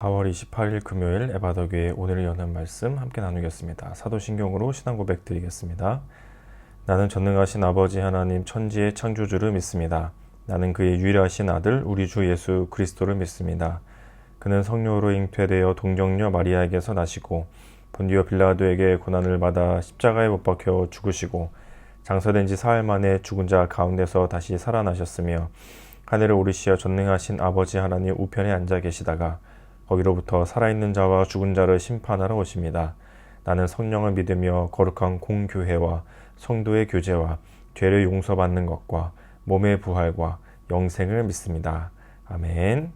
4월 28일 금요일 에바더교회 오늘 여는 말씀 함께 나누겠습니다. 사도신경으로 신앙 고백 드리겠습니다. 나는 전능하신 아버지 하나님 천지의 창조주를 믿습니다. 나는 그의 유일하신 아들 우리 주 예수 그리스도를 믿습니다. 그는 성령으로 잉태되어 동정녀 마리아에게서 나시고 본디오 빌라도에게 고난을 받아 십자가에 못 박혀 죽으시고 장사된 지 사흘 만에 죽은 자 가운데서 다시 살아나셨으며 하늘을 오르시어 전능하신 아버지 하나님 우편에 앉아 계시다가 거기로부터 살아있는 자와 죽은 자를 심판하러 오십니다. 나는 성령을 믿으며 거룩한 공교회와 성도의 교제와 죄를 용서받는 것과 몸의 부활과 영생을 믿습니다. 아멘.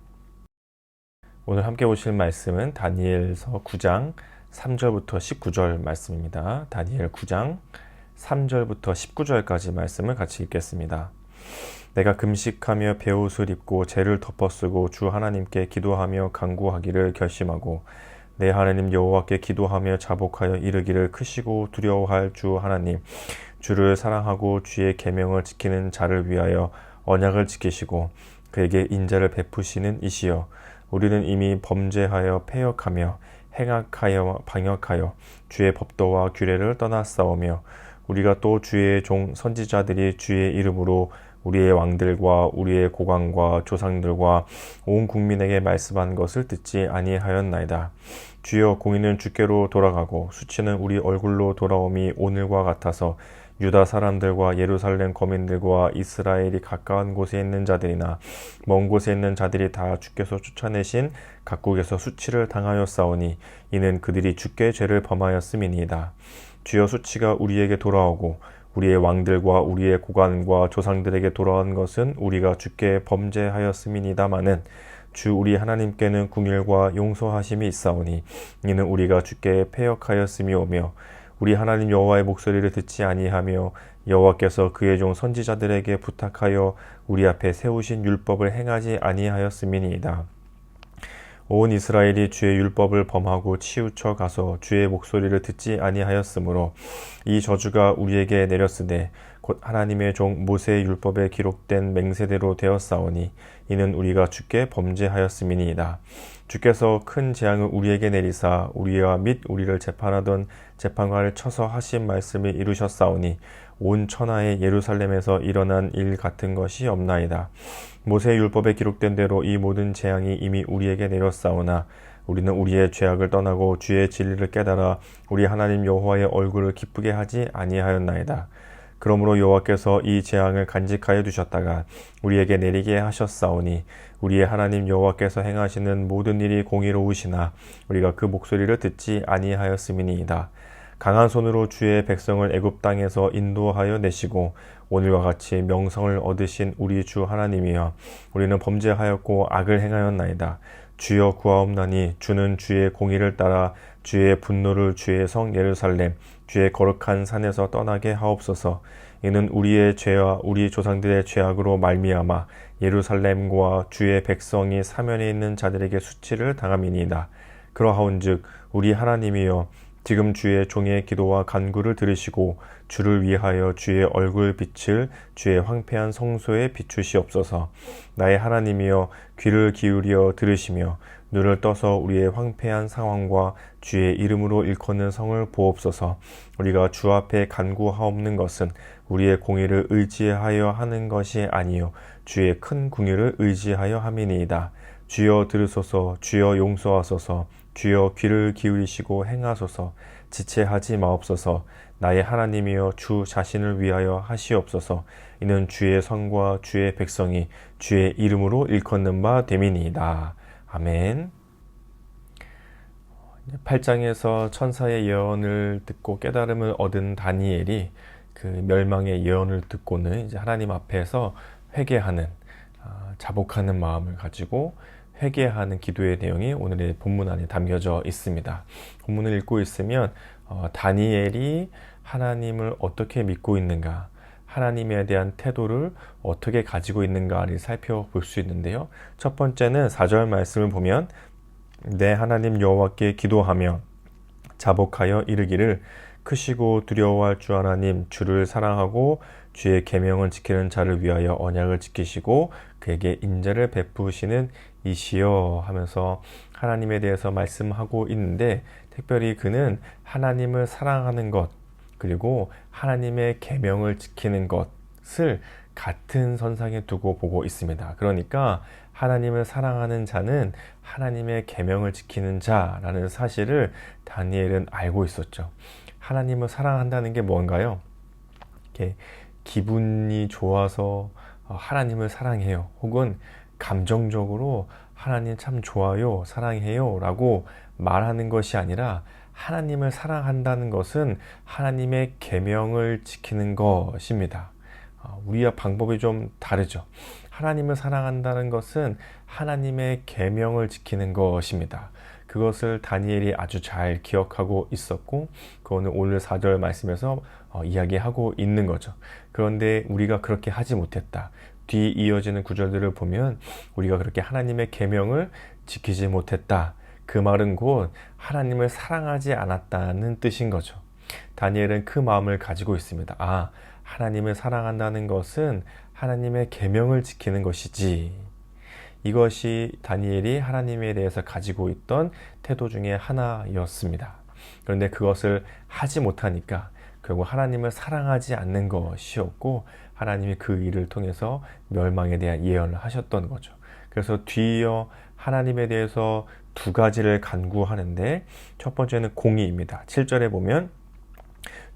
오늘 함께 보실 말씀은 다니엘서 9장 3절부터 19절 말씀입니다. 다니엘 9장 3절부터 19절까지 말씀을 같이 읽겠습니다. 내가 금식하며 베옷을 입고 죄를 덮어쓰고 주 하나님께 기도하며 간구하기를 결심하고 내 하나님 여호와께 기도하며 자복하여 이르기를 크시고 두려워할 주 하나님 주를 사랑하고 주의 계명을 지키는 자를 위하여 언약을 지키시고 그에게 인자를 베푸시는 이시여 우리는 이미 범죄하여 패역하며 행악하여 방역하여 주의 법도와 규례를 떠났사오며 우리가 또 주의 종 선지자들이 주의 이름으로 우리의 왕들과 우리의 고관과 조상들과 온 국민에게 말씀한 것을 듣지 아니하였나이다. 주여 공의는 주께로 돌아가고 수치는 우리 얼굴로 돌아옴이 오늘과 같아서 유다 사람들과 예루살렘 거민들과 이스라엘이 가까운 곳에 있는 자들이나 먼 곳에 있는 자들이 다 주께서 쫓아내신 각국에서 수치를 당하였사오니 이는 그들이 주께 죄를 범하였음이니이다. 주여 수치가 우리에게 돌아오고 우리의 왕들과 우리의 고관과 조상들에게 돌아온 것은 우리가 주께 범죄하였음이니다마는 주 우리 하나님께는 궁율과 용서하심이 있사오니 이는 우리가 주께 패역하였음이오며 우리 하나님 여호와의 목소리를 듣지 아니하며 여호와께서 그의 종 선지자들에게 부탁하여 우리 앞에 세우신 율법을 행하지 아니하였음이니이다. 온 이스라엘이 주의 율법을 범하고 치우쳐 가서 주의 목소리를 듣지 아니하였으므로 이 저주가 우리에게 내렸으되 곧 하나님의 종 모세의 율법에 기록된 맹세대로 되었사오니 이는 우리가 주께 범죄하였음이니이다. 주께서 큰 재앙을 우리에게 내리사 우리와 및 우리를 재판하던 재판관을 쳐서 하신 말씀을 이루셨사오니 온 천하의 예루살렘에서 일어난 일 같은 것이 없나이다. 모세의 율법에 기록된 대로 이 모든 재앙이 이미 우리에게 내렸사오나 우리는 우리의 죄악을 떠나고 주의 진리를 깨달아 우리 하나님 여호와의 얼굴을 기쁘게 하지 아니하였나이다. 그러므로 여호와께서 이 재앙을 간직하여 두셨다가 우리에게 내리게 하셨사오니 우리의 하나님 여호와께서 행하시는 모든 일이 공의로우시나 우리가 그 목소리를 듣지 아니하였음이니이다. 강한 손으로 주의 백성을 애굽 땅에서 인도하여 내시고 오늘과 같이 명성을 얻으신 우리 주 하나님이여 우리는 범죄하였고 악을 행하였나이다. 주여 구하옵나니 주는 주의 공의를 따라 주의 분노를 주의 성 예루살렘 주의 거룩한 산에서 떠나게 하옵소서. 이는 우리의 죄와 우리 조상들의 죄악으로 말미암아 예루살렘과 주의 백성이 사면에 있는 자들에게 수치를 당함이니이다. 그러하온즉 우리 하나님이여 지금 주의 종의 기도와 간구를 들으시고 주를 위하여 주의 얼굴 빛을 주의 황폐한 성소에 비추시옵소서. 나의 하나님이여 귀를 기울여 들으시며 눈을 떠서 우리의 황폐한 상황과 주의 이름으로 일컫는 성을 보옵소서. 우리가 주 앞에 간구하옵는 것은 우리의 공의를 의지하여 하는 것이 아니요 주의 큰 궁유를 의지하여 함이니이다. 주여 들으소서. 주여 용서하소서. 주여 귀를 기울이시고 행하소서. 지체하지 마옵소서. 나의 하나님이여 주 자신을 위하여 하시옵소서. 이는 주의 성과 주의 백성이 주의 이름으로 일컫는 바 됨이니이다. 아멘. 8장에서 천사의 예언을 듣고 깨달음을 얻은 다니엘이 그 멸망의 예언을 듣고는 이제 하나님 앞에서 회개하는 자복하는 마음을 가지고 회개하는 기도의 내용이 오늘의 본문 안에 담겨져 있습니다. 본문을 읽고 있으면 다니엘이 하나님을 어떻게 믿고 있는가, 하나님에 대한 태도를 어떻게 가지고 있는가를 살펴볼 수 있는데요. 첫 번째는 4절 말씀을 보면 내 하나님 여호와께 기도하며 자복하여 이르기를 크시고 두려워할 주 하나님 주를 사랑하고 주의 계명을 지키는 자를 위하여 언약을 지키시고 그에게 인자를 베푸시는 이시여 하면서 하나님에 대해서 말씀하고 있는데, 특별히 그는 하나님을 사랑하는 것, 그리고 하나님의 계명을 지키는 것을 같은 선상에 두고 보고 있습니다. 그러니까 하나님을 사랑하는 자는 하나님의 계명을 지키는 자라는 사실을 다니엘은 알고 있었죠. 하나님을 사랑한다는 게 뭔가요? 이렇게 기분이 좋아서 하나님을 사랑해요. 혹은 감정적으로 하나님 참 좋아요, 사랑해요 라고 말하는 것이 아니라, 하나님을 사랑한다는 것은 하나님의 계명을 지키는 것입니다. 우리와 방법이 좀 다르죠. 하나님을 사랑한다는 것은 하나님의 계명을 지키는 것입니다. 그것을 다니엘이 아주 잘 기억하고 있었고, 그거는 오늘 4절 말씀에서 이야기하고 있는 거죠. 그런데 우리가 그렇게 하지 못했다. 뒤 이어지는 구절들을 보면 우리가 그렇게 하나님의 계명을 지키지 못했다. 그 말은 곧 하나님을 사랑하지 않았다는 뜻인 거죠. 다니엘은 그 마음을 가지고 있습니다. 하나님을 사랑한다는 것은 하나님의 계명을 지키는 것이지. 이것이 다니엘이 하나님에 대해서 가지고 있던 태도 중에 하나였습니다. 그런데 그것을 하지 못하니까 결국 하나님을 사랑하지 않는 것이었고, 하나님이 그 일을 통해서 멸망에 대한 예언을 하셨던 거죠. 그래서 뒤이어 하나님에 대해서 두 가지를 간구하는데, 첫 번째는 공의입니다. 7절에 보면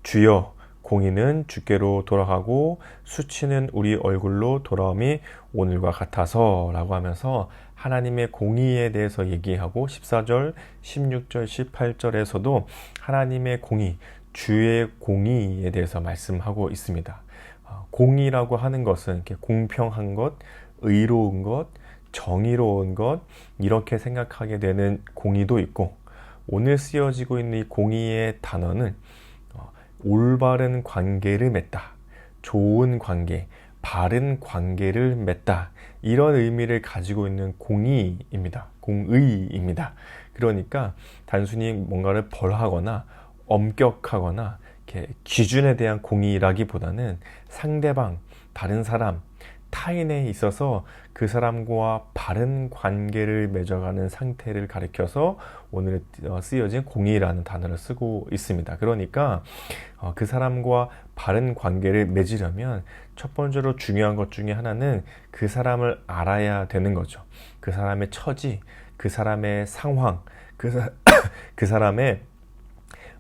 주여, 공의는 주께로 돌아가고 수치는 우리 얼굴로 돌아옴이 오늘과 같아서 라고 하면서 하나님의 공의에 대해서 얘기하고, 14절, 16절, 18절에서도 하나님의 공의, 주의 공의에 대해서 말씀하고 있습니다. 공의라고 하는 것은 이렇게 공평한 것, 의로운 것, 정의로운 것, 이렇게 생각하게 되는 공의도 있고, 오늘 쓰여지고 있는 이 공의의 단어는 올바른 관계를 맺다, 좋은 관계, 바른 관계를 맺다, 이런 의미를 가지고 있는 공의입니다. 공의입니다. 그러니까 단순히 뭔가를 벌하거나 엄격하거나 이렇게 기준에 대한 공의라기보다는 상대방, 다른 사람, 타인에 있어서 그 사람과 바른 관계를 맺어가는 상태를 가리켜서 오늘 쓰여진 공의라는 단어를 쓰고 있습니다. 그러니까 그 사람과 바른 관계를 맺으려면 첫 번째로 중요한 것 중에 하나는 그 사람을 알아야 되는 거죠. 그 사람의 처지, 그 사람의 상황, 그 사람의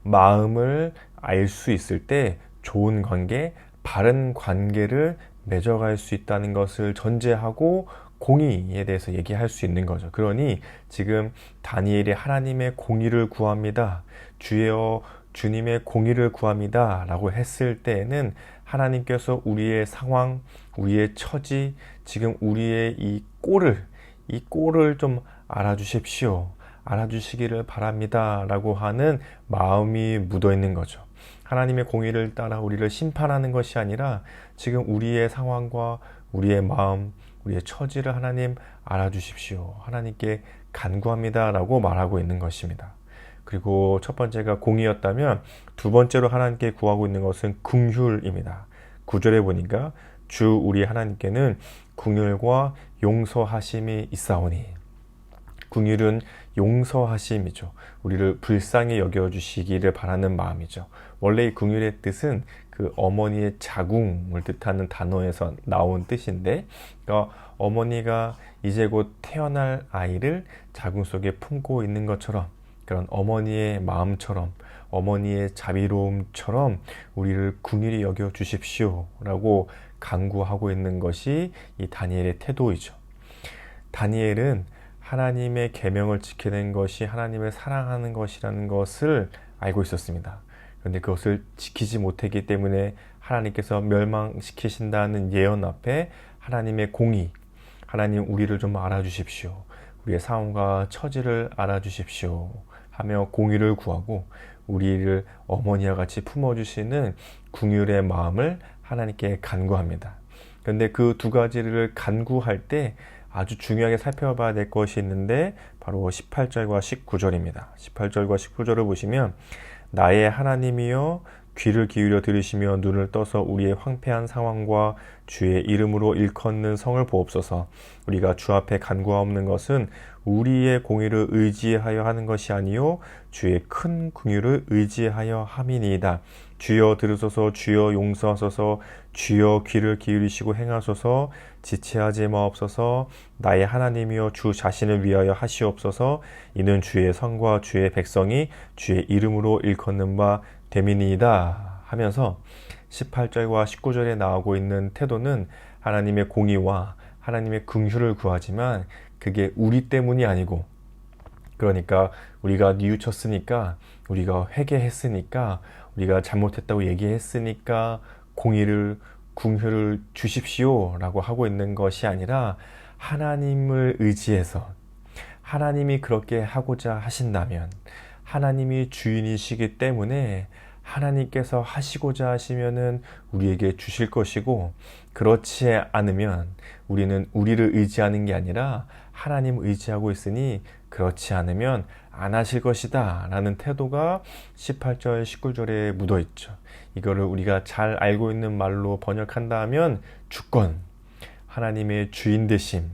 마음을 알 수 있을 때 좋은 관계, 바른 관계를 맺어갈 수 있다는 것을 전제하고 공의에 대해서 얘기할 수 있는 거죠. 그러니 지금 다니엘이 하나님의 공의를 구합니다, 주여 주님의 공의를 구합니다 라고 했을 때에는 하나님께서 우리의 상황, 우리의 처지, 지금 우리의 이 꼴을 좀 알아주십시오, 알아주시기를 바랍니다 라고 하는 마음이 묻어 있는 거죠. 하나님의 공의를 따라 우리를 심판하는 것이 아니라 지금 우리의 상황과 우리의 마음, 우리의 처지를 하나님 알아주십시오, 하나님께 간구합니다 라고 말하고 있는 것입니다. 그리고 첫 번째가 공의였다면, 두 번째로 하나님께 구하고 있는 것은 긍휼입니다. 9절에 보니까 주 우리 하나님께는 긍휼과 용서하심이 있사오니, 긍휼은 용서하심이죠. 우리를 불쌍히 여겨주시기를 바라는 마음이죠. 원래 이 긍휼의 뜻은 그 어머니의 자궁을 뜻하는 단어에서 나온 뜻인데, 그러니까 어머니가 이제 곧 태어날 아이를 자궁 속에 품고 있는 것처럼, 그런 어머니의 마음처럼, 어머니의 자비로움처럼 우리를 긍휼히 여겨 주십시오 라고 간구하고 있는 것이 이 다니엘의 태도이죠. 다니엘은 하나님의 계명을 지키는 것이 하나님을 사랑하는 것이라는 것을 알고 있었습니다. 그런데 그것을 지키지 못했기 때문에 하나님께서 멸망시키신다는 예언 앞에 하나님의 공의, 하나님 우리를 좀 알아주십시오, 우리의 상황과 처지를 알아주십시오 하며 공의를 구하고, 우리를 어머니와 같이 품어주시는 긍휼의 마음을 하나님께 간구합니다. 그런데 그 두 가지를 간구할 때 아주 중요하게 살펴봐야 될 것이 있는데, 바로 18절과 19절입니다. 18절과 19절을 보시면 나의 하나님이여 귀를 기울여 들으시며 눈을 떠서 우리의 황폐한 상황과 주의 이름으로 일컫는 성을 보옵소서. 우리가 주 앞에 간구하옵는 것은 우리의 공의를 의지하여 하는 것이 아니요 주의 큰 긍휼을 의지하여 함이니이다. 주여 들으소서. 주여 용서하소서. 주여 귀를 기울이시고 행하소서. 지체하지 마옵소서. 나의 하나님이여 주 자신을 위하여 하시옵소서. 이는 주의 성과 주의 백성이 주의 이름으로 일컫는 바 됨이니이다 하면서 18절과 19절에 나오고 있는 태도는 하나님의 공의와 하나님의 긍휼을 구하지만 그게 우리 때문이 아니고, 그러니까 우리가 뉘우쳤으니까, 우리가 회개했으니까, 우리가 잘못했다고 얘기했으니까 공의를 긍휼을 주십시오 라고 하고 있는 것이 아니라, 하나님을 의지해서 하나님이 그렇게 하고자 하신다면, 하나님이 주인이시기 때문에 하나님께서 하시고자 하시면은 우리에게 주실 것이고, 그렇지 않으면 우리는 우리를 의지하는 게 아니라 하나님을 의지하고 있으니 그렇지 않으면 안 하실 것이다 라는 태도가 18절 19절에 묻어 있죠. 이거를 우리가 잘 알고 있는 말로 번역한다 하면 주권, 하나님의 주인 되심,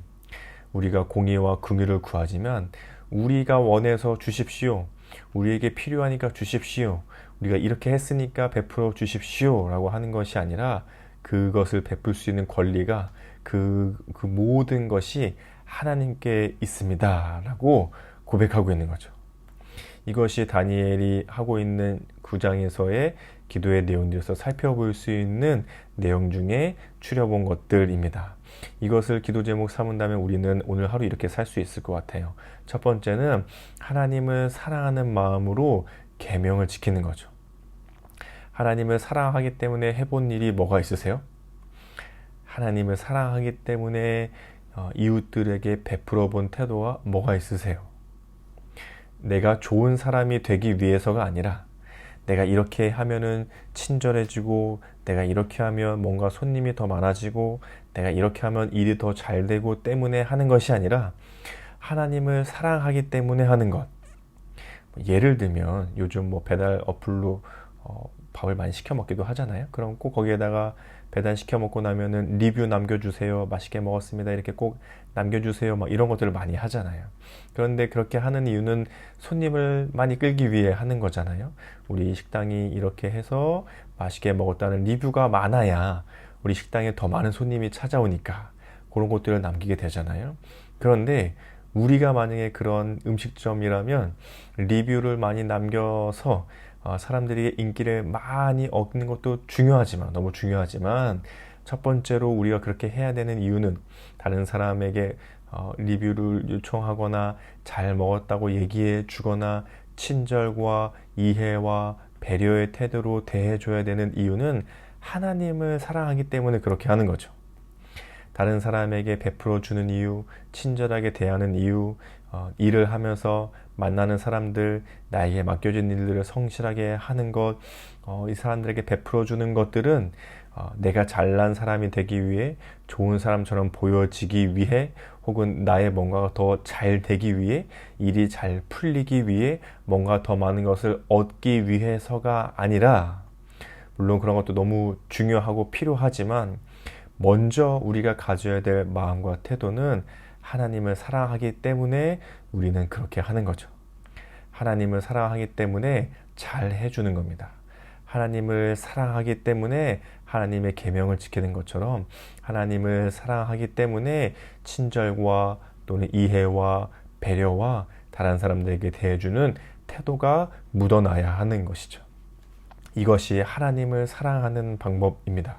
우리가 공의와 긍휼을 구하지만 우리가 원해서 주십시오, 우리에게 필요하니까 주십시오, 우리가 이렇게 했으니까 베풀어 주십시오 라고 하는 것이 아니라, 그것을 베풀 수 있는 권리가 그 모든 것이 하나님께 있습니다 라고 고백하고 있는 거죠. 이것이 다니엘이 하고 있는 9장에서의 기도의 내용들에서 살펴볼 수 있는 내용 중에 추려본 것들입니다. 이것을 기도 제목 삼은다면 우리는 오늘 하루 이렇게 살 수 있을 것 같아요. 첫 번째는 하나님을 사랑하는 마음으로 계명을 지키는 거죠. 하나님을 사랑하기 때문에 해본 일이 뭐가 있으세요? 하나님을 사랑하기 때문에 이웃들에게 베풀어 본 태도와 뭐가 있으세요? 내가 좋은 사람이 되기 위해서가 아니라, 내가 이렇게 하면은 친절해지고, 내가 이렇게 하면 뭔가 손님이 더 많아지고, 내가 이렇게 하면 일이 더 잘 되고 때문에 하는 것이 아니라, 하나님을 사랑하기 때문에 하는 것. 예를 들면 요즘 배달 어플로 밥을 많이 시켜 먹기도 하잖아요. 그럼 꼭 거기에다가 배달 시켜 먹고 나면은 리뷰 남겨주세요, 맛있게 먹었습니다, 이렇게 꼭 남겨주세요, 막 이런 것들을 많이 하잖아요. 그런데 그렇게 하는 이유는 손님을 많이 끌기 위해 하는 거잖아요. 우리 식당이 이렇게 해서 맛있게 먹었다는 리뷰가 많아야 우리 식당에 더 많은 손님이 찾아오니까 그런 것들을 남기게 되잖아요. 그런데 우리가 만약에 그런 음식점이라면 리뷰를 많이 남겨서 사람들이 인기를 많이 얻는 것도 중요하지만, 너무 중요하지만, 첫 번째로 우리가 그렇게 해야 되는 이유는 다른 사람에게 리뷰를 요청하거나 잘 먹었다고 얘기해 주거나 친절과 이해와 배려의 태도로 대해줘야 되는 이유는 하나님을 사랑하기 때문에 그렇게 하는 거죠. 다른 사람에게 베풀어 주는 이유, 친절하게 대하는 이유, 일을 하면서 만나는 사람들, 나에게 맡겨진 일들을 성실하게 하는 것, 이 사람들에게 베풀어 주는 것들은 내가 잘난 사람이 되기 위해, 좋은 사람처럼 보여지기 위해, 혹은 나의 뭔가가 더 잘 되기 위해, 일이 잘 풀리기 위해, 뭔가 더 많은 것을 얻기 위해서가 아니라, 물론 그런 것도 너무 중요하고 필요하지만 먼저 우리가 가져야 될 마음과 태도는 하나님을 사랑하기 때문에 우리는 그렇게 하는 거죠. 하나님을 사랑하기 때문에 잘 해주는 겁니다. 하나님을 사랑하기 때문에 하나님의 계명을 지키는 것처럼, 하나님을 사랑하기 때문에 친절과 또는 이해와 배려와 다른 사람들에게 대해주는 태도가 묻어나야 하는 것이죠. 이것이 하나님을 사랑하는 방법입니다.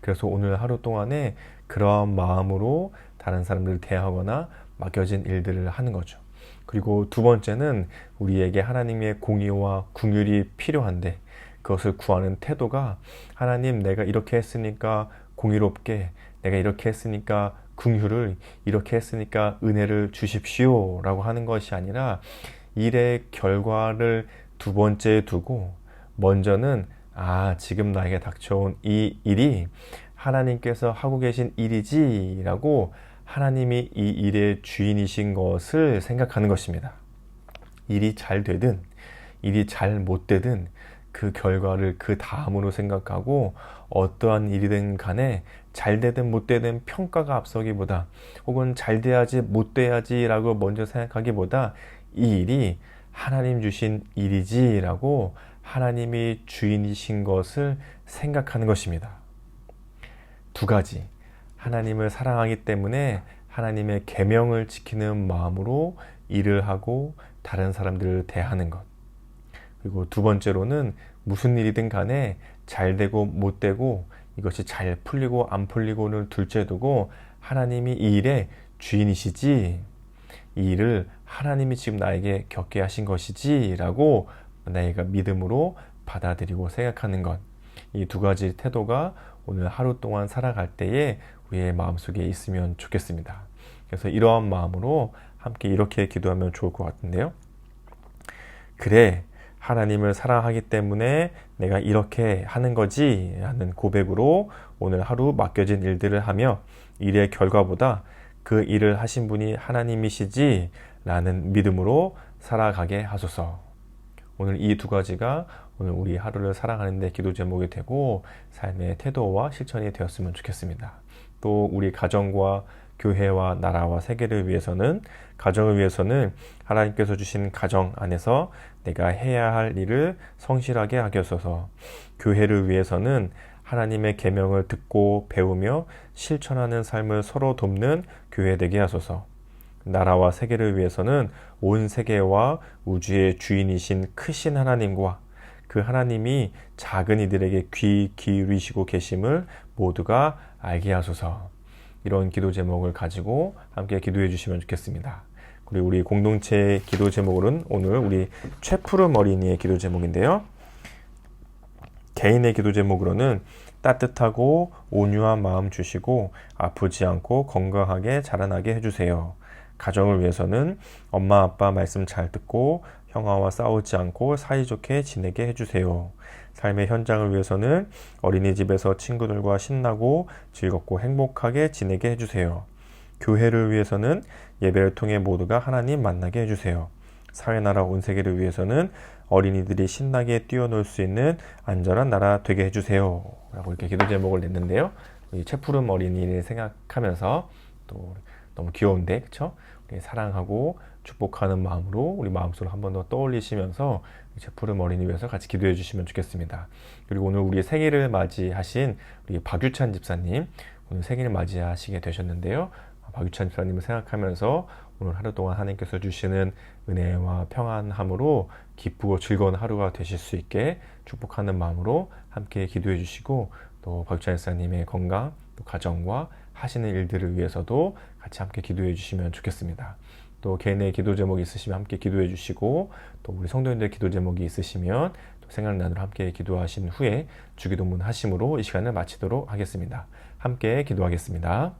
그래서 오늘 하루 동안에 그러한 마음으로 다른 사람들을 대하거나 맡겨진 일들을 하는 거죠. 그리고 두 번째는 우리에게 하나님의 공의와 긍휼이 필요한데, 그것을 구하는 태도가, 하나님 내가 이렇게 했으니까 공의롭게, 내가 이렇게 했으니까 긍휼을, 이렇게 했으니까 은혜를 주십시오 라고 하는 것이 아니라, 일의 결과를 두 번째에 두고 먼저는 지금 나에게 닥쳐온 이 일이 하나님께서 하고 계신 일이지 라고 하나님이 이 일의 주인이신 것을 생각하는 것입니다. 일이 잘 되든 일이 잘 못 되든 그 결과를 그 다음으로 생각하고 어떠한 일이든 간에 잘 되든 못 되든 평가가 앞서기보다 혹은 잘 돼야지 못 돼야지 라고 먼저 생각하기보다 이 일이 하나님 주신 일이지라고 하나님이 주인이신 것을 생각하는 것입니다. 두 가지. 하나님을 사랑하기 때문에 하나님의 계명을 지키는 마음으로 일을 하고 다른 사람들을 대하는 것. 그리고 두 번째로는 무슨 일이든 간에 잘 되고 못 되고 이것이 잘 풀리고 안 풀리고는 둘째 두고 하나님이 이 일의 주인이시지, 이 일을 하나님이 지금 나에게 겪게 하신 것이지 라고 내가 믿음으로 받아들이고 생각하는 것. 이 두 가지 태도가 오늘 하루 동안 살아갈 때에 우리의 마음속에 있으면 좋겠습니다. 그래서 이러한 마음으로 함께 이렇게 기도하면 좋을 것 같은데요. 그래, 하나님을 사랑하기 때문에 내가 이렇게 하는 거지 라는 고백으로 오늘 하루 맡겨진 일들을 하며 일의 결과보다 그 일을 하신 분이 하나님이시지 라는 믿음으로 살아가게 하소서. 오늘 이 두 가지가 오늘 우리 하루를 살아가는 데 기도 제목이 되고 삶의 태도와 실천이 되었으면 좋겠습니다. 또 우리 가정과 교회와 나라와 세계를 위해서는, 가정을 위해서는 하나님께서 주신 가정 안에서 내가 해야 할 일을 성실하게 하게 하소서. 교회를 위해서는 하나님의 계명을 듣고 배우며 실천하는 삶을 서로 돕는 교회 되게 하소서. 나라와 세계를 위해서는 온 세계와 우주의 주인이신 크신 하나님과 그 하나님이 작은 이들에게 귀 기울이시고 계심을 모두가 알게 하소서. 이런 기도 제목을 가지고 함께 기도해 주시면 좋겠습니다. 그리고 우리 공동체 기도 제목은 오늘 우리 최푸름 어린이의 기도 제목인데요. 개인의 기도 제목으로는 따뜻하고 온유한 마음 주시고 아프지 않고 건강하게 자라나게 해주세요. 가정을 위해서는 엄마 아빠 말씀 잘 듣고 형아와 싸우지 않고 사이좋게 지내게 해주세요. 삶의 현장을 위해서는 어린이집에서 친구들과 신나고 즐겁고 행복하게 지내게 해주세요. 교회를 위해서는 예배를 통해 모두가 하나님 만나게 해주세요. 사회 나라 온 세계를 위해서는 어린이들이 신나게 뛰어놀 수 있는 안전한 나라 되게 해주세요. 라고 이렇게 기도 제목을 냈는데요. 이 채푸름 어린이를 생각하면서 또 너무 귀여운데, 그쵸? 우리 사랑하고 축복하는 마음으로 우리 마음속으로 한 번 더 떠올리시면서 채푸름 어린이 위해서 같이 기도해 주시면 좋겠습니다. 그리고 오늘 우리 생일을 맞이하신 우리 박유찬 집사님, 오늘 생일을 맞이하시게 되셨는데요. 박유찬 집사님을 생각하면서 오늘 하루 동안 하나님께서 주시는 은혜와 평안함으로 기쁘고 즐거운 하루가 되실 수 있게 축복하는 마음으로 함께 기도해 주시고, 또 박유찬 집사님의 건강, 또 가정과 하시는 일들을 위해서도 같이 함께 기도해 주시면 좋겠습니다. 또 개인의 기도 제목이 있으시면 함께 기도해 주시고, 또 우리 성도님들 기도 제목이 있으시면 또 생각나누러 함께 기도하신 후에 주기도문 하심으로 이 시간을 마치도록 하겠습니다. 함께 기도하겠습니다.